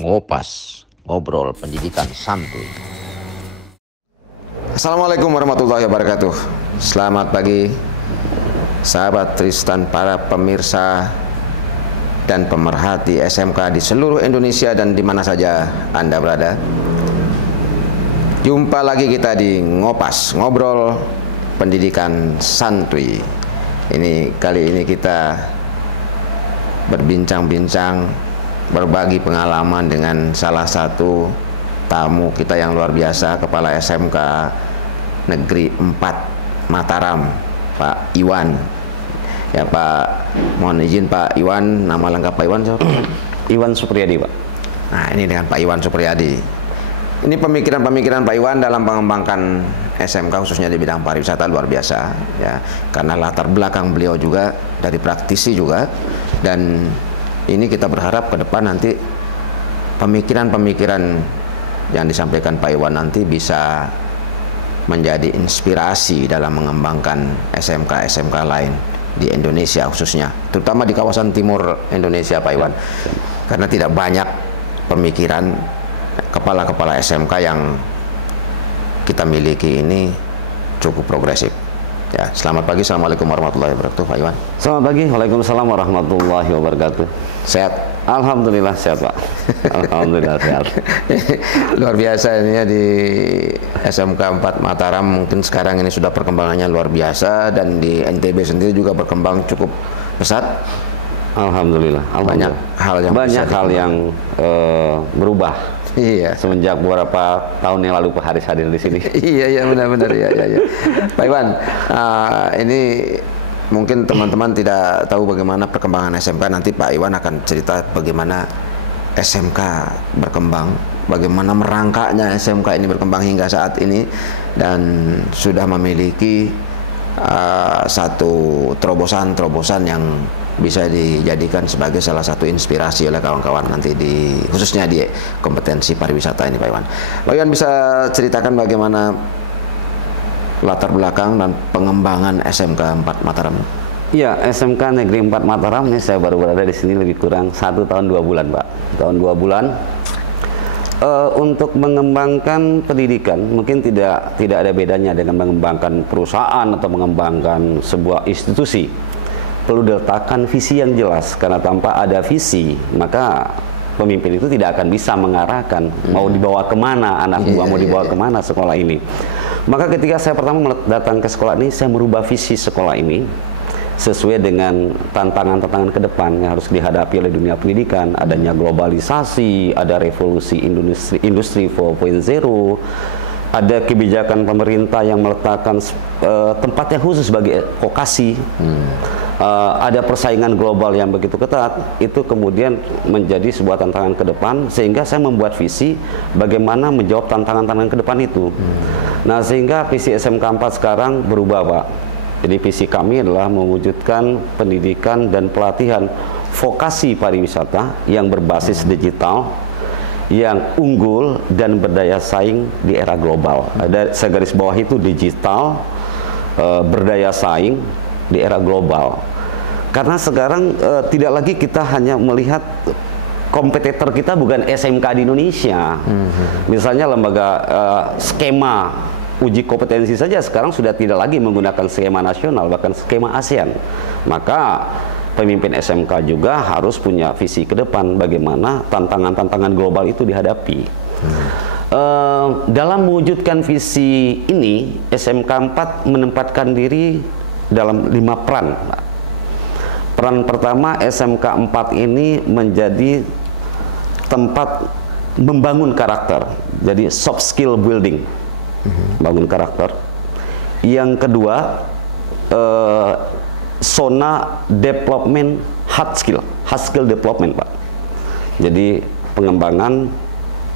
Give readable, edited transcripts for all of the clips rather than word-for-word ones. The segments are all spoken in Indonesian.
Ngopas, ngobrol pendidikan santuy. Assalamualaikum warahmatullahi wabarakatuh. Selamat pagi sahabat Tristan, para pemirsa dan pemerhati SMK di seluruh Indonesia dan di mana saja Anda berada. Jumpa lagi kita di Ngopas, ngobrol pendidikan santuy. Kali ini kita berbincang-bincang, berbagi pengalaman dengan salah satu tamu kita yang luar biasa, Kepala SMK Negeri 4 Mataram, Pak Iwan. Ya Pak, mohon izin Pak Iwan, nama lengkap Pak Iwan siapa? Iwan Supriyadi, Pak. Nah, ini dengan Pak Iwan Supriyadi. Ini pemikiran-pemikiran Pak Iwan dalam mengembangkan SMK khususnya di bidang pariwisata luar biasa ya. Karena latar belakang beliau juga dari praktisi juga, dan ini kita berharap ke depan nanti pemikiran-pemikiran yang disampaikan Pak Iwan nanti bisa menjadi inspirasi dalam mengembangkan SMK-SMK lain di Indonesia khususnya, terutama di kawasan timur Indonesia Pak Iwan. Karena tidak banyak pemikiran kepala-kepala SMK yang kita miliki ini cukup progresif. Ya, selamat pagi, assalamualaikum warahmatullahi wabarakatuh, Pak Iwan. Selamat pagi, waalaikumsalam warahmatullahi wabarakatuh. Sehat? Alhamdulillah sehat, Pak. Alhamdulillah sehat. Luar biasa ini ya, di SMK 4 Mataram mungkin sekarang ini sudah perkembangannya luar biasa, dan di NTB sendiri juga berkembang cukup pesat. Alhamdulillah. Banyak hal yang berubah. Iya. Semenjak beberapa tahun yang lalu Pak Haris hadir di sini. Iya benar-benar ya. Pak Iwan, ini mungkin teman-teman tidak tahu bagaimana perkembangan SMK. Nanti Pak Iwan akan cerita bagaimana SMK berkembang, bagaimana merangkaknya SMK ini berkembang hingga saat ini, dan sudah memiliki satu terobosan-terobosan yang bisa dijadikan sebagai salah satu inspirasi oleh kawan-kawan nanti khususnya di kompetensi pariwisata ini, Pak Iwan. Pak Iwan bisa ceritakan bagaimana latar belakang dan pengembangan SMK 4 Mataram? Iya, SMK Negeri 4 Mataram ini saya baru berada di sini lebih kurang 1 tahun 2 bulan, Pak. 1 tahun 2 bulan. Untuk mengembangkan pendidikan mungkin tidak ada bedanya dengan mengembangkan perusahaan atau mengembangkan sebuah institusi. Perlu diletakkan visi yang jelas, karena tanpa ada visi maka pemimpin itu tidak akan bisa mengarahkan mau dibawa kemana anak buah, mau dibawa kemana sekolah ini. Maka ketika saya pertama datang ke sekolah ini, saya merubah visi sekolah ini sesuai dengan tantangan-tantangan ke depan yang harus dihadapi oleh dunia pendidikan. Adanya globalisasi, ada revolusi industri 4.0, ada kebijakan pemerintah yang meletakkan tempat yang khusus bagi vokasi. Ada persaingan global yang begitu ketat, itu kemudian menjadi sebuah tantangan ke depan, sehingga saya membuat visi bagaimana menjawab tantangan-tantangan ke depan itu. Nah, sehingga visi SMK 4 sekarang berubah, Pak. Jadi visi kami adalah mewujudkan pendidikan dan pelatihan vokasi pariwisata yang berbasis digital, yang unggul dan berdaya saing di era global. Ada saya garis bawah itu digital, berdaya saing di era global. Karena sekarang tidak lagi kita hanya melihat kompetitor kita bukan SMK di Indonesia. Misalnya lembaga skema uji kompetensi saja sekarang sudah tidak lagi menggunakan skema nasional, bahkan skema ASEAN. Maka pemimpin SMK juga harus punya visi ke depan bagaimana tantangan-tantangan global itu dihadapi. Dalam mewujudkan visi ini, SMK 4 menempatkan diri dalam 5 peran. Peran pertama, SMK 4 ini menjadi tempat membangun karakter, jadi soft skill building, bangun karakter. Yang kedua, zona development hard skill development, Pak. Jadi pengembangan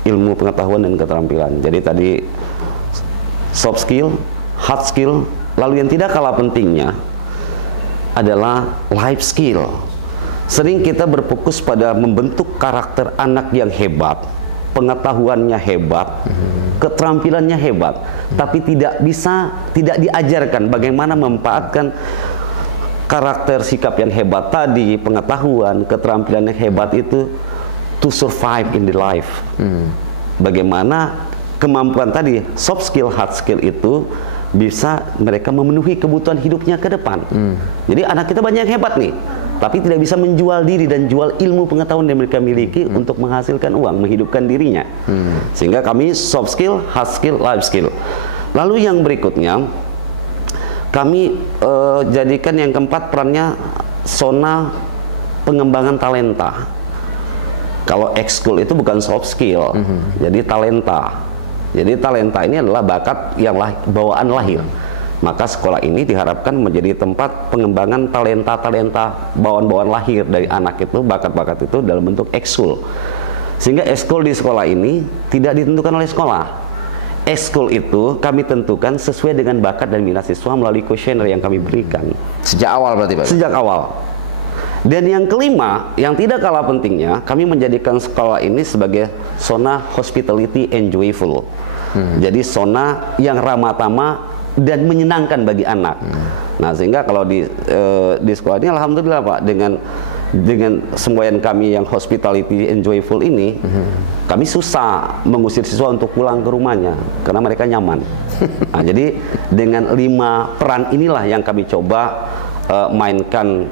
ilmu pengetahuan dan keterampilan. Jadi tadi soft skill, hard skill, lalu yang tidak kalah pentingnya adalah life skill. Sering kita berfokus pada membentuk karakter anak yang hebat, pengetahuannya hebat, keterampilannya hebat, tapi tidak diajarkan bagaimana memanfaatkan karakter sikap yang hebat tadi, pengetahuan, keterampilan yang hebat itu to survive in the life. Bagaimana kemampuan tadi soft skill, hard skill itu bisa mereka memenuhi kebutuhan hidupnya ke depan. Jadi anak kita banyak yang hebat nih, tapi tidak bisa menjual diri dan jual ilmu pengetahuan yang mereka miliki untuk menghasilkan uang, menghidupkan dirinya. Sehingga kami soft skill, hard skill, life skill. Lalu yang berikutnya kami jadikan yang keempat perannya zona pengembangan talenta. Kalau ekskul itu bukan soft skill, jadi talenta. Jadi talenta ini adalah bakat yang bawaan lahir. Maka sekolah ini diharapkan menjadi tempat pengembangan talenta-talenta bawaan-bawaan lahir dari anak itu, bakat-bakat itu dalam bentuk ekskul. Sehingga ekskul di sekolah ini tidak ditentukan oleh sekolah. Ekskul itu kami tentukan sesuai dengan bakat dan minat siswa melalui kuesioner yang kami berikan. Sejak awal berarti Pak? Sejak awal. Dan yang kelima, yang tidak kalah pentingnya, kami menjadikan sekolah ini sebagai zona hospitality and joyful. Jadi zona yang ramah tamah dan menyenangkan bagi anak. Nah, sehingga kalau di sekolah ini alhamdulillah Pak, dengan semboyan kami yang hospitality and joyful ini, kami susah mengusir siswa untuk pulang ke rumahnya karena mereka nyaman. Nah, jadi dengan 5 peran inilah yang kami coba mainkan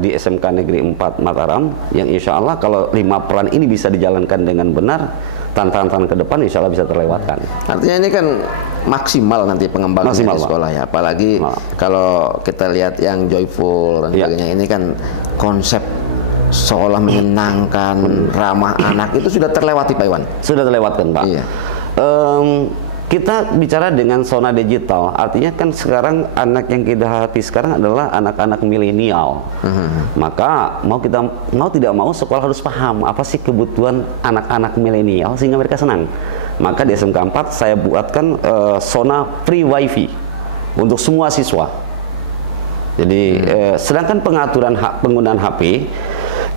di SMK Negeri 4 Mataram, yang insya Allah kalau 5 peran ini bisa dijalankan dengan benar, tantangan ke depan insya Allah bisa terlewatkan. Artinya ini kan maksimal nanti pengembangan di sekolah ya, apalagi kalau kita lihat yang joyful dan sebagainya, ini kan konsep seolah menyenangkan, ramah anak itu sudah terlewati Pak Iwan? Sudah terlewatkan Pak. Iya. Kita bicara dengan zona digital, artinya kan sekarang anak yang kita hadapi sekarang adalah anak-anak milenial. Maka mau tidak mau sekolah harus paham apa sih kebutuhan anak-anak milenial sehingga mereka senang. Maka di SMK 4 saya buatkan zona free wifi untuk semua siswa. Jadi sedangkan pengaturan penggunaan HP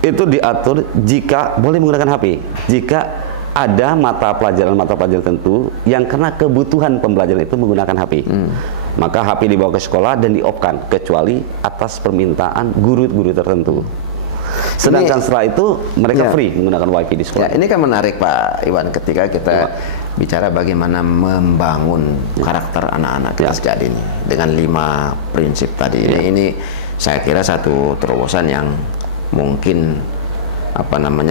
itu diatur jika boleh menggunakan HP jika ada mata pelajaran tertentu yang karena kebutuhan pembelajaran itu menggunakan HP. Maka HP dibawa ke sekolah dan di-off-kan kecuali atas permintaan guru-guru tertentu. Sedangkan setelah itu mereka free menggunakan wifi di sekolah. Ya, ini kan menarik Pak Iwan ketika kita bicara bagaimana membangun karakter anak-anak kita sejak dini dengan 5 prinsip tadi. Ini saya kira satu terobosan yang mungkin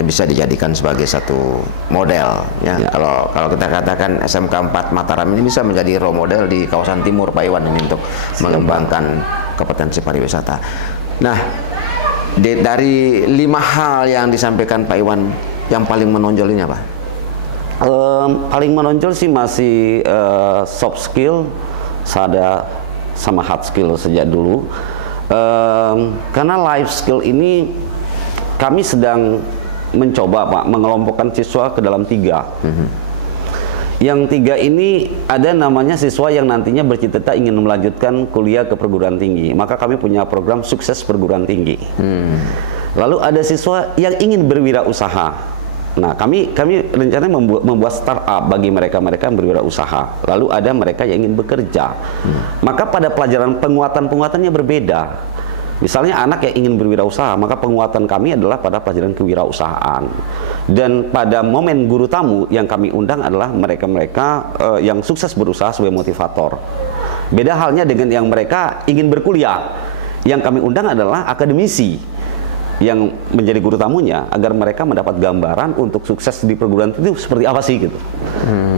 bisa dijadikan sebagai satu model ya. Kalau kita katakan SMK 4 Mataram ini bisa menjadi role model di kawasan timur Pak Iwan ini untuk mengembangkan kompetensi pariwisata. Nah, dari 5 hal yang disampaikan Pak Iwan, yang paling menonjol ini apa? Paling menonjol sih masih soft skill, sama hard skill sejak dulu. Karena life skill ini kami sedang mencoba Pak mengelompokkan siswa ke dalam 3. Yang 3 ini ada namanya siswa yang nantinya bercita-cita ingin melanjutkan kuliah ke perguruan tinggi. Maka kami punya program sukses perguruan tinggi. Lalu ada siswa yang ingin berwirausaha. Nah, kami rencananya membuat startup bagi mereka yang berwirausaha. Lalu ada mereka yang ingin bekerja. Maka pada pelajaran penguatannya berbeda. Misalnya anak yang ingin berwirausaha, maka penguatan kami adalah pada pelajaran kewirausahaan. Dan pada momen guru tamu yang kami undang adalah mereka-mereka yang sukses berusaha sebagai motivator. Beda halnya dengan yang mereka ingin berkuliah. Yang kami undang adalah akademisi yang menjadi guru tamunya agar mereka mendapat gambaran untuk sukses di perguruan tinggi itu seperti apa sih gitu.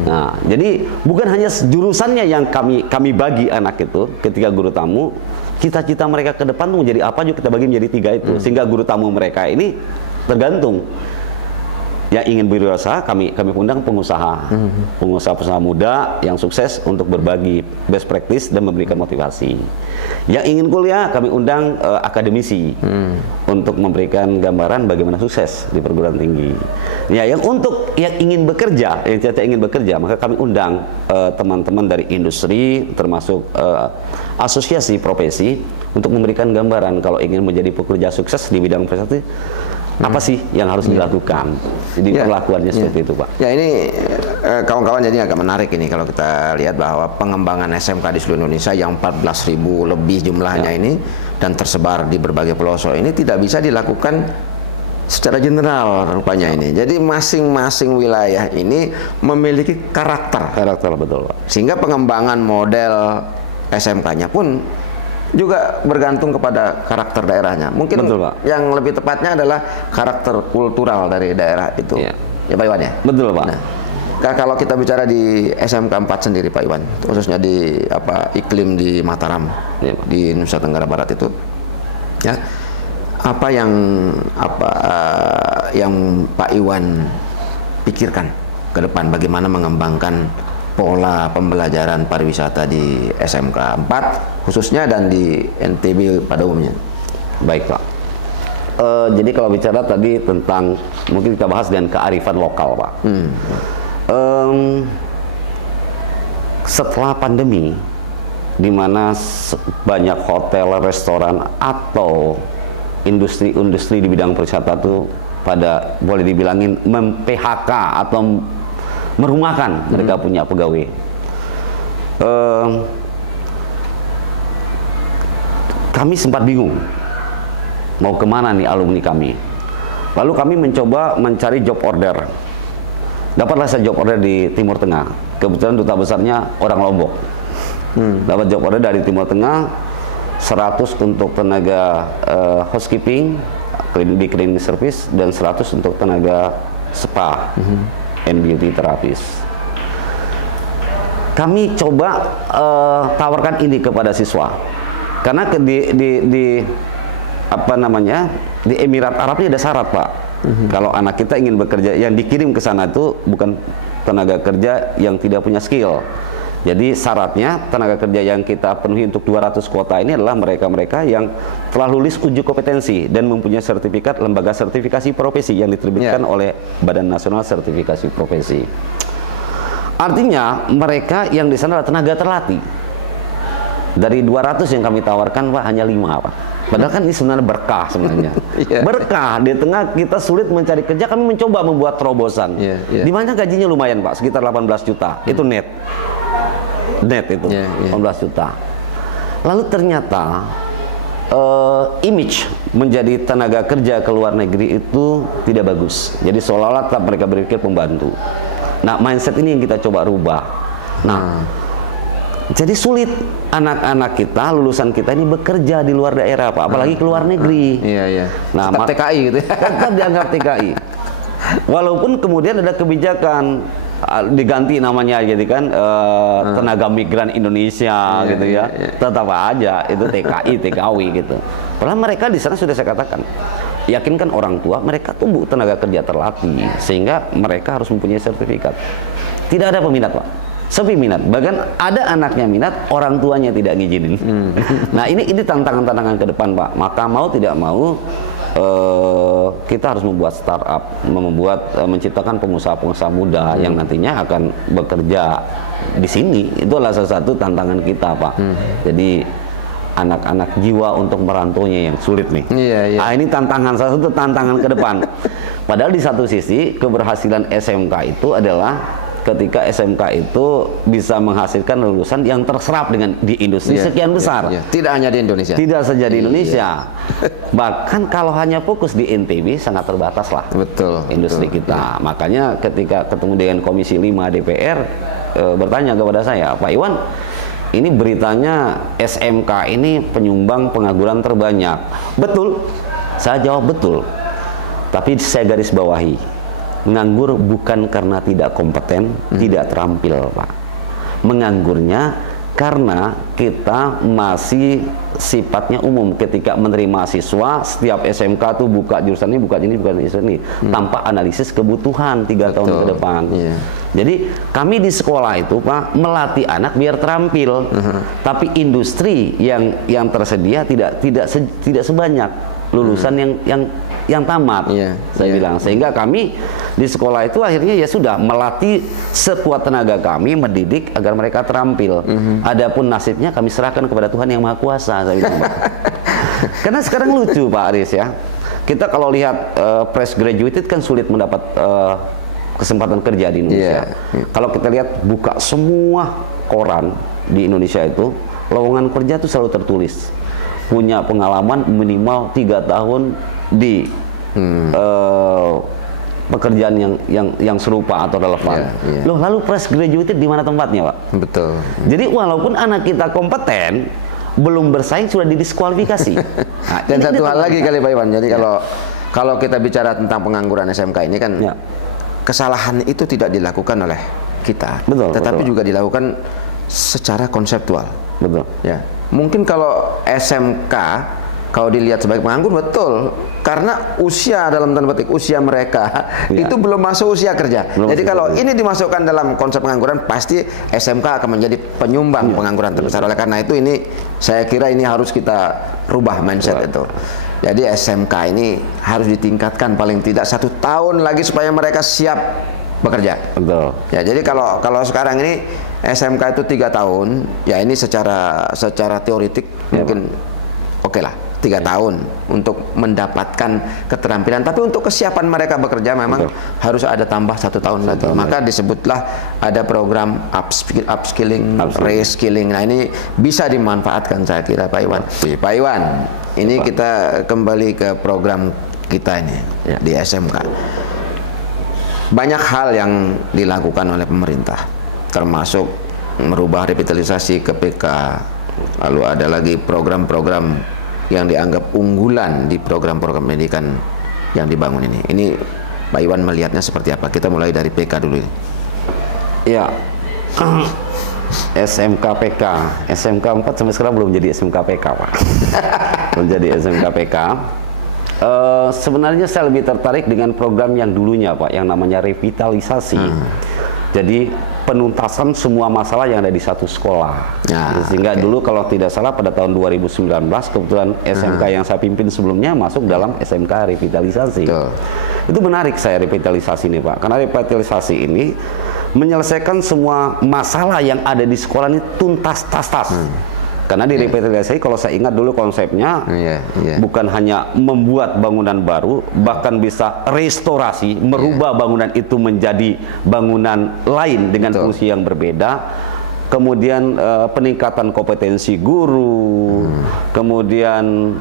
Nah, jadi bukan hanya jurusannya yang kami bagi anak itu ketika guru tamu, cita-cita mereka ke depan tuh menjadi apa juga kita bagi menjadi 3 itu. Sehingga guru tamu mereka ini tergantung. Yang ingin berwirausaha kami undang pengusaha muda yang sukses untuk berbagi best practice dan memberikan motivasi. Yang ingin kuliah kami undang akademisi untuk memberikan gambaran bagaimana sukses di perguruan tinggi. Ya, yang ingin bekerja, maka kami undang teman-teman dari industri termasuk asosiasi profesi untuk memberikan gambaran kalau ingin menjadi pekerja sukses di bidang prestasi apa sih yang harus dilakukan. Jadi perlakuannya seperti itu Pak. Ya, ini kawan-kawan jadi agak menarik ini kalau kita lihat bahwa pengembangan SMK di seluruh Indonesia yang 14.000 lebih jumlahnya ini dan tersebar di berbagai pelosok ini tidak bisa dilakukan secara general rupanya ini. Jadi masing-masing wilayah ini memiliki karakter. Karakter, betul Pak. Sehingga pengembangan model SMK-nya pun juga bergantung kepada karakter daerahnya. Mungkin betul, Pak. Yang lebih tepatnya adalah karakter kultural dari daerah itu. Iya. Ya Pak Iwan ya? Betul Pak. Nah, kalau kita bicara di SMK 4 sendiri Pak Iwan, khususnya di iklim di Mataram, Iya, di Nusa Tenggara Barat itu, ya, apa yang Pak Iwan pikirkan ke depan bagaimana mengembangkan pola pembelajaran pariwisata di SMK 4 khususnya dan di NTB pada umumnya. Baik Pak. Jadi kalau bicara tadi tentang, mungkin kita bahas dengan kearifan lokal Pak. Setelah pandemi, di mana banyak hotel, restoran atau industri-industri di bidang pariwisata itu pada boleh dibilangin mem-PHK atau merumahkan mereka punya pegawai. Kami sempat bingung mau kemana nih alumni kami. Lalu kami mencoba mencari job order. Dapatlah saya job order di Timur Tengah. Kebetulan duta besarnya orang Lombok. Dapat job order dari Timur Tengah, 100 untuk tenaga housekeeping di cleaning service dan 100 untuk tenaga spa and beauty therapist. Kami coba tawarkan ini kepada siswa karena di apa namanya, di Emirat Arab ini ada syarat Pak. Kalau anak kita ingin bekerja, yang dikirim ke sana itu bukan tenaga kerja yang tidak punya skill. Jadi syaratnya tenaga kerja yang kita penuhi untuk 200 kuota ini adalah mereka-mereka yang telah lulus uji kompetensi dan mempunyai sertifikat lembaga sertifikasi profesi yang diterbitkan oleh Badan Nasional Sertifikasi Profesi. Artinya mereka yang di sana adalah tenaga terlatih. Dari 200 yang kami tawarkan Pak, hanya 5 Pak. Padahal kan ini sebenarnya berkah sebenarnya. Berkah, di tengah kita sulit mencari kerja, kami mencoba membuat terobosan. Di mana gajinya lumayan Pak, sekitar 18 juta. Itu net itu 18 juta. Lalu ternyata image menjadi tenaga kerja ke luar negeri itu tidak bagus. Jadi seolah-olah mereka berpikir pembantu. Nah, mindset ini yang kita coba rubah. Nah, jadi sulit anak-anak kita, lulusan kita ini bekerja di luar daerah Pak, apalagi ke luar negeri. Nah, tetap TKI gitu ya. Tetap dianggap TKI. Walaupun kemudian ada kebijakan diganti namanya jadi kan tenaga migran Indonesia gitu ya. Tetap aja itu TKI, TKW gitu. Padahal mereka di sana sudah saya katakan, yakinkan orang tua mereka tumbuh tenaga kerja terlatih sehingga mereka harus mempunyai sertifikat. Tidak ada peminat Pak, sepi minat. Bahkan ada anaknya minat, orang tuanya tidak ngizinin. Nah ini tantangan-tantangan ke depan Pak. Maka mau tidak mau kita harus membuat startup, menciptakan pengusaha-pengusaha muda yang nantinya akan bekerja di sini. Itu adalah salah satu tantangan kita Pak. Jadi anak-anak jiwa untuk merantaunya yang sulit nih. Nah, ini salah satu tantangan ke depan. Padahal di satu sisi keberhasilan SMK itu adalah ketika SMK itu bisa menghasilkan lulusan yang terserap di industri sekian besar. Tidak hanya di Indonesia. Tidak saja di Indonesia. Bahkan kalau hanya fokus di NTB sangat terbatas lah. Industri kita. Makanya ketika ketemu dengan Komisi 5 DPR bertanya kepada saya, Pak Iwan, ini beritanya SMK ini penyumbang pengangguran terbanyak. Betul. Saya jawab betul. Tapi saya garis bawahi. Menganggur bukan karena tidak kompeten, tidak terampil Pak. Menganggurnya karena kita masih sifatnya umum. Ketika menerima siswa, setiap SMK tuh buka jurusan ini, buka ini, tanpa analisis kebutuhan 3 tahun ke depan. Jadi kami di sekolah itu Pak melatih anak biar terampil, tapi industri yang tersedia tidak sebanyak lulusan yang tamat. Saya bilang, sehingga kami di sekolah itu akhirnya ya sudah melatih sekuat tenaga kami, mendidik agar mereka terampil. Adapun nasibnya kami serahkan kepada Tuhan yang Maha Kuasa, saya bilang Pak. Karena sekarang lucu Pak Aris ya, kita kalau lihat fresh graduated kan sulit mendapat kesempatan kerja di Indonesia. Kalau kita lihat buka semua koran di Indonesia itu, lowongan kerja itu selalu tertulis punya pengalaman minimal 3 tahun di pekerjaan yang serupa atau relevan. Loh, lalu fresh graduated di mana tempatnya, Pak? Betul. Jadi walaupun anak kita kompeten, belum bersaing sudah didiskualifikasi. Nah, dan satu hal lagi kali Pak Iwan. Jadi kalau kita bicara tentang pengangguran SMK ini kan kesalahan itu tidak dilakukan oleh kita, tetapi juga dilakukan secara konseptual. Betul. Ya. Mungkin kalau SMK kalau dilihat sebagai penganggur, betul, karena usia dalam tanda petik usia mereka itu belum masuk usia kerja. Jadi kalau ini dimasukkan dalam konsep pengangguran, pasti SMK akan menjadi penyumbang pengangguran terbesar. Oleh karena itu ini saya kira ini harus kita rubah mindset itu. Jadi SMK ini harus ditingkatkan paling tidak 1 tahun lagi supaya mereka siap bekerja. Betul. Ya, jadi kalau sekarang ini SMK itu 3 tahun, ya ini secara teoritik mungkin oke lah. 3 tahun untuk mendapatkan keterampilan, tapi untuk kesiapan mereka bekerja memang harus ada tambah 1 tahun lagi. Maka disebutlah ada program upskilling, reskilling. Nah, ini bisa dimanfaatkan saya kira Pak Iwan. Pak Iwan, ini kita kembali ke program kita ini di SMK. Banyak hal yang dilakukan oleh pemerintah, termasuk merubah revitalisasi ke PK. Lalu ada lagi program-program yang dianggap unggulan di program-program pendidikan yang dibangun ini. Ini Pak Iwan melihatnya seperti apa? Kita mulai dari PK dulu. Ya, SMK PK, SMK 4 sampai sekarang belum jadi SMK PK, Pak. Belum jadi SMK PK. Sebenarnya saya lebih tertarik dengan program yang dulunya, Pak, yang namanya revitalisasi. Jadi penuntasan semua masalah yang ada di satu sekolah. Sehingga dulu kalau tidak salah pada tahun 2019 kebetulan SMK yang saya pimpin sebelumnya masuk dalam SMK revitalisasi. Itu menarik saya revitalisasi ini, Pak, karena revitalisasi ini menyelesaikan semua masalah yang ada di sekolah ini tuntas tas. Karena di revitalisasi kalau saya ingat dulu konsepnya bukan hanya membuat bangunan baru, bahkan bisa restorasi, merubah bangunan itu menjadi bangunan lain dengan fungsi yang berbeda. Kemudian peningkatan kompetensi guru, kemudian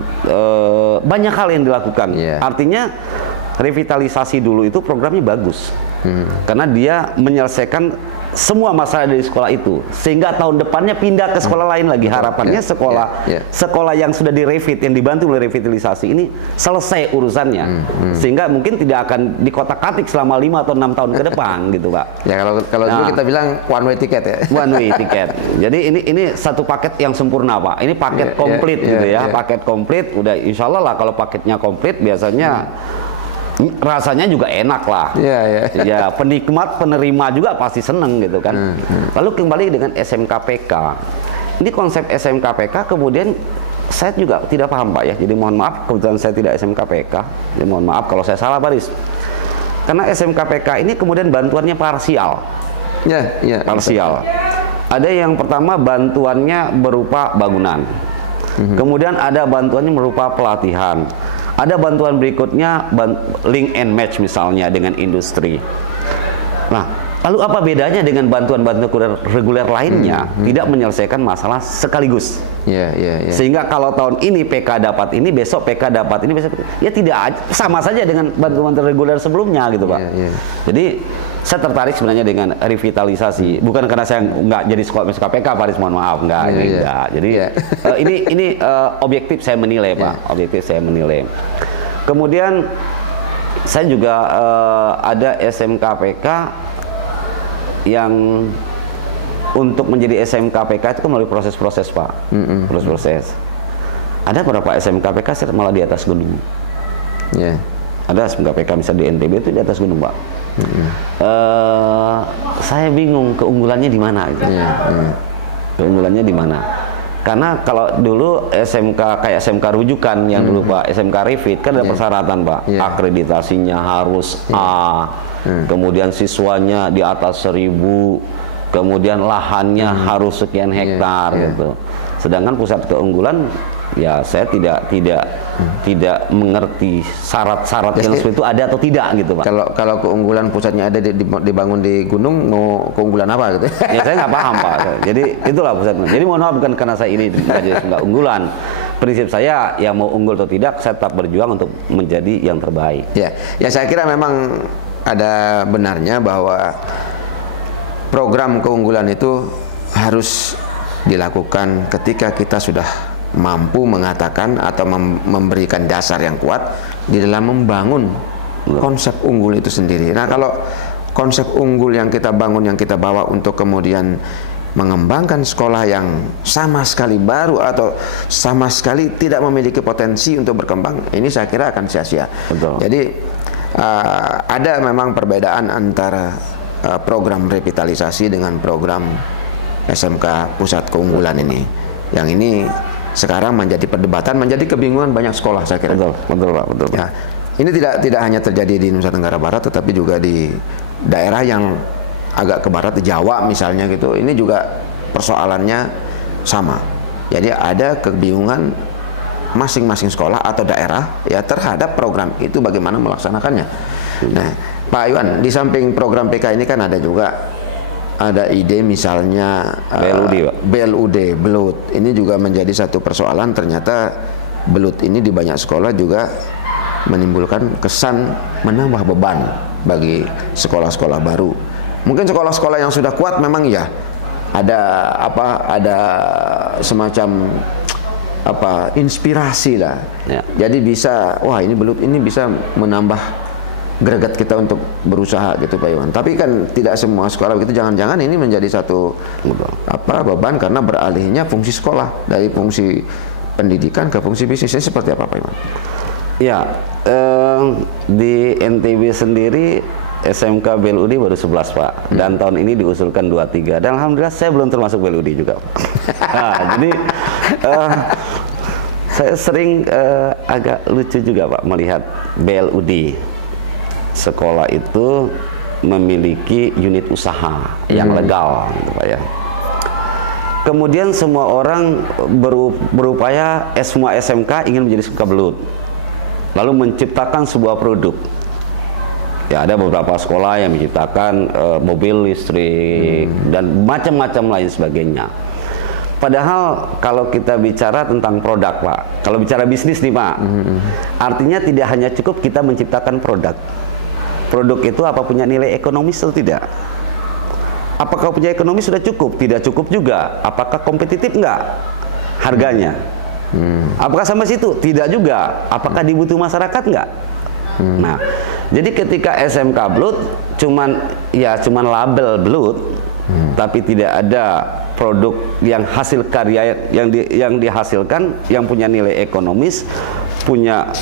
banyak hal yang dilakukan. Artinya revitalisasi dulu itu programnya bagus, karena dia menyelesaikan semua masalah dari sekolah itu, sehingga tahun depannya pindah ke sekolah lain lagi. Harapannya sekolah yang sudah direvit, yang dibantu oleh revitalisasi ini selesai urusannya, sehingga mungkin tidak akan dikotak-katik selama 5 atau 6 tahun ke depan gitu, Pak. Ya, kalau dulu kita bilang one way ticket ya. One way ticket. Jadi ini satu paket yang sempurna, Pak. Ini paket komplit gitu ya. Paket komplit, udah insya Allah lah kalau paketnya komplit biasanya rasanya juga enak lah. Ya, penikmat, penerima juga pasti seneng gitu kan. Lalu kembali dengan SMK PK. Ini konsep SMK PK kemudian saya juga tidak paham, Pak ya. Jadi mohon maaf kebetulan saya tidak SMK PK. Jadi mohon maaf kalau saya salah, Baris. Karena SMK PK ini kemudian bantuannya parsial. Parsial. Ada yang pertama bantuannya berupa bangunan. Kemudian ada bantuannya berupa pelatihan. Ada bantuan berikutnya link and match misalnya dengan industri. Nah, lalu apa bedanya dengan bantuan-bantuan reguler lainnya? Tidak menyelesaikan masalah sekaligus. Sehingga kalau tahun ini PK dapat ini, besok PK dapat ini, besok ya tidak sama saja dengan bantuan reguler sebelumnya gitu, Pak. Jadi saya tertarik sebenarnya dengan revitalisasi, bukan karena saya nggak jadi sekolah PK, Paris, mohon maaf, enggak. Jadi ini objektif saya menilai, Pak, objektif saya menilai. Kemudian saya juga ada SMK PK yang untuk menjadi SMK PK itu melalui proses-proses, Pak, proses-proses. Ada beberapa SMK PK malah di atas gunung. Ada SMK PK misalnya di NTB itu di atas gunung, Pak. Saya bingung keunggulannya di mana gitu. Keunggulannya di mana? Karena kalau dulu SMK kayak SMK rujukan yang dulu, Pak, SMK Revit kan ada persyaratan, Pak. Akreditasinya harus A. Kemudian siswanya di atas 1000. Kemudian lahannya harus sekian hektar gitu. Sedangkan pusat keunggulan ya saya tidak mengerti syarat-syarat yang seperti itu ada atau tidak gitu Pak. Kalau keunggulan pusatnya ada dibangun di gunung, mau keunggulan apa gitu? Ya saya nggak paham Pak. Jadi itulah pusatnya. Jadi mohon maaf, bukan karena saya ini nggak unggulan. Prinsip saya ya mau unggul atau tidak, saya tetap berjuang untuk menjadi yang terbaik. Ya saya kira memang ada benarnya bahwa program keunggulan itu harus dilakukan ketika kita sudah mampu mengatakan atau memberikan dasar yang kuat di dalam membangun konsep unggul itu sendiri. Nah, kalau konsep unggul yang kita bangun, yang kita bawa untuk kemudian mengembangkan sekolah yang sama sekali baru atau sama sekali tidak memiliki potensi untuk berkembang, ini saya kira akan sia-sia. Jadi ada memang perbedaan antara program revitalisasi dengan program SMK Pusat Keunggulan ini. Yang ini sekarang menjadi perdebatan, menjadi kebingungan banyak sekolah saya kira. Betul Pak. Ya, ini tidak hanya terjadi di Nusa Tenggara Barat, tetapi juga di daerah yang agak ke barat, di Jawa misalnya gitu. Ini juga persoalannya sama. Jadi ada kebingungan masing-masing sekolah atau daerah ya terhadap program itu bagaimana melaksanakannya. Nah, Pak Iwan, di samping program PK ini kan ada juga ide misalnya BLUD, belut. Ini juga menjadi satu persoalan. Ternyata belut ini di banyak sekolah juga menimbulkan kesan menambah beban bagi sekolah-sekolah baru. Mungkin sekolah-sekolah yang sudah kuat memang ya ada semacam inspirasi lah. Ya. Jadi bisa, wah ini belut ini bisa menambah greget kita untuk berusaha gitu Pak Iwan. Tapi kan tidak semua sekolah begitu. Jangan-jangan ini menjadi satu beban karena beralihnya fungsi sekolah dari fungsi pendidikan ke fungsi bisnisnya. Seperti apa Pak Iwan? Ya, di NTB sendiri SMK BLUD baru 11 Pak, dan tahun ini diusulkan 23, dan alhamdulillah saya belum termasuk BLUD juga. Nah, jadi saya sering agak lucu juga Pak melihat BLUD sekolah itu memiliki unit usaha yang legal gitu Pak ya. Kemudian semua orang berupaya semua SMK ingin menjadi SMK belut, lalu menciptakan sebuah produk. Ya, ada beberapa sekolah yang menciptakan mobil listrik dan macam-macam lain sebagainya. Padahal kalau kita bicara tentang produk Pak, kalau bicara bisnis nih Pak, artinya tidak hanya cukup kita menciptakan produk. Produk itu apa punya nilai ekonomis atau tidak? Apakah punya ekonomis sudah cukup? Tidak cukup juga. Apakah kompetitif enggak harganya? Apakah sampai situ? Tidak juga. Apakah dibutuh masyarakat enggak? Nah, jadi ketika SMK belut cuman label belut, tapi tidak ada produk yang hasil karya yang dihasilkan yang punya nilai ekonomis, punya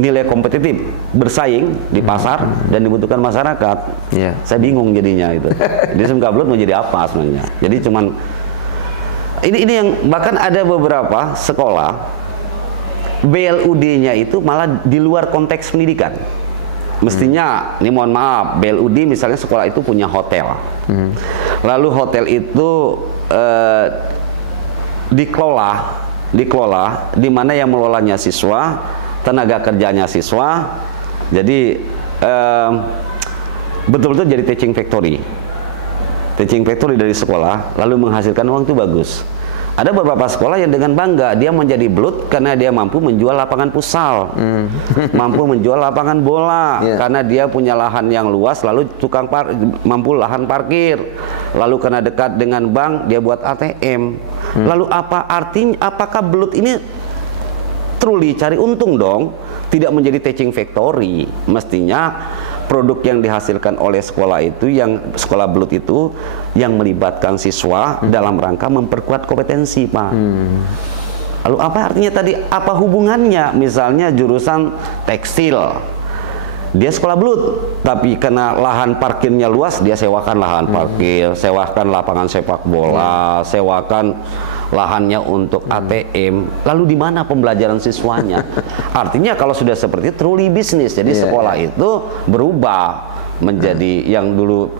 nilai kompetitif, bersaing di pasar dan dibutuhkan masyarakat. Saya bingung jadinya itu. Jadi SMK belut mau jadi apa sebenarnya? Jadi cuman ini yang bahkan ada beberapa sekolah BLUD-nya itu malah di luar konteks pendidikan. Mestinya, ini mohon maaf, BLUD misalnya sekolah itu punya hotel. Lalu hotel itu dikelola di mana yang mengelolanya siswa, tenaga kerjanya siswa. Jadi betul-betul jadi teaching factory dari sekolah, lalu menghasilkan uang itu bagus. Ada beberapa sekolah yang dengan bangga dia menjadi belut karena dia mampu menjual lapangan futsal, mampu menjual lapangan bola, karena dia punya lahan yang luas, lalu mampu lahan parkir, lalu karena dekat dengan bank dia buat ATM. Lalu apa artinya? Apakah belut ini truly cari untung dong? Tidak menjadi teaching factory. Mestinya produk yang dihasilkan oleh sekolah itu, yang sekolah belut itu, yang melibatkan siswa dalam rangka memperkuat kompetensi, Pak. Lalu apa artinya tadi? Apa hubungannya? Misalnya jurusan tekstil, dia sekolah belut, tapi karena lahan parkirnya luas, dia sewakan lahan parkir, sewakan lapangan sepak bola, sewakan lahannya untuk ATM. Lalu di mana pembelajaran siswanya? Artinya kalau sudah seperti itu truly bisnis. Jadi sekolah itu berubah menjadi yang dulu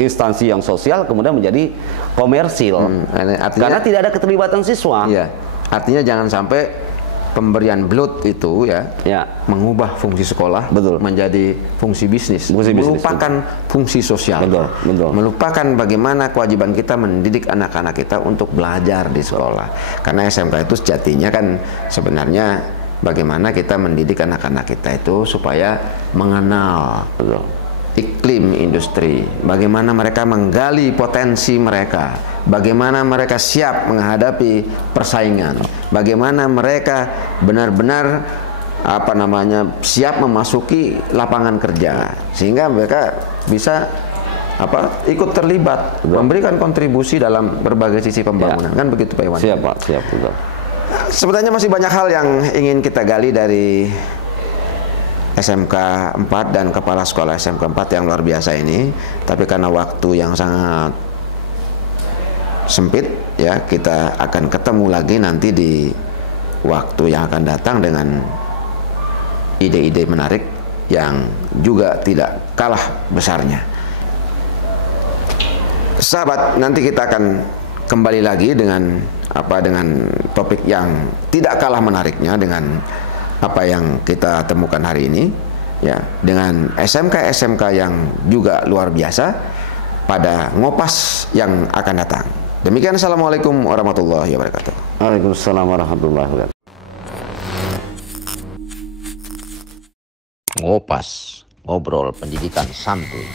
instansi yang sosial kemudian menjadi komersil. Artinya, karena tidak ada keterlibatan siswa. Iya, artinya jangan sampai pemberian blood itu Ya. mengubah fungsi sekolah menjadi fungsi bisnis, melupakan fungsi sosial, melupakan bagaimana kewajiban kita mendidik anak-anak kita untuk belajar di sekolah. Karena SMK itu sejatinya kan sebenarnya bagaimana kita mendidik anak-anak kita itu supaya mengenal iklim industri, bagaimana mereka menggali potensi mereka, bagaimana mereka siap menghadapi persaingan, bagaimana mereka benar-benar siap memasuki lapangan kerja, sehingga mereka bisa ikut terlibat, memberikan kontribusi dalam berbagai sisi pembangunan. Kan begitu Pak Iwan? Siap Pak, siap, betul. Sebenarnya masih banyak hal yang ingin kita gali dari SMK 4 dan kepala sekolah SMK 4 yang luar biasa ini, tapi karena waktu yang sangat sempit ya, kita akan ketemu lagi nanti di waktu yang akan datang dengan ide-ide menarik yang juga tidak kalah besarnya. Sahabat, nanti kita akan kembali lagi dengan topik yang tidak kalah menariknya dengan apa yang kita temukan hari ini, ya, dengan SMK-SMK yang juga luar biasa pada Ngopas yang akan datang. Demikian, Assalamualaikum warahmatullahi wabarakatuh. Waalaikumsalam warahmatullahi wabarakatuh. Ngopas, ngobrol pendidikan santuy.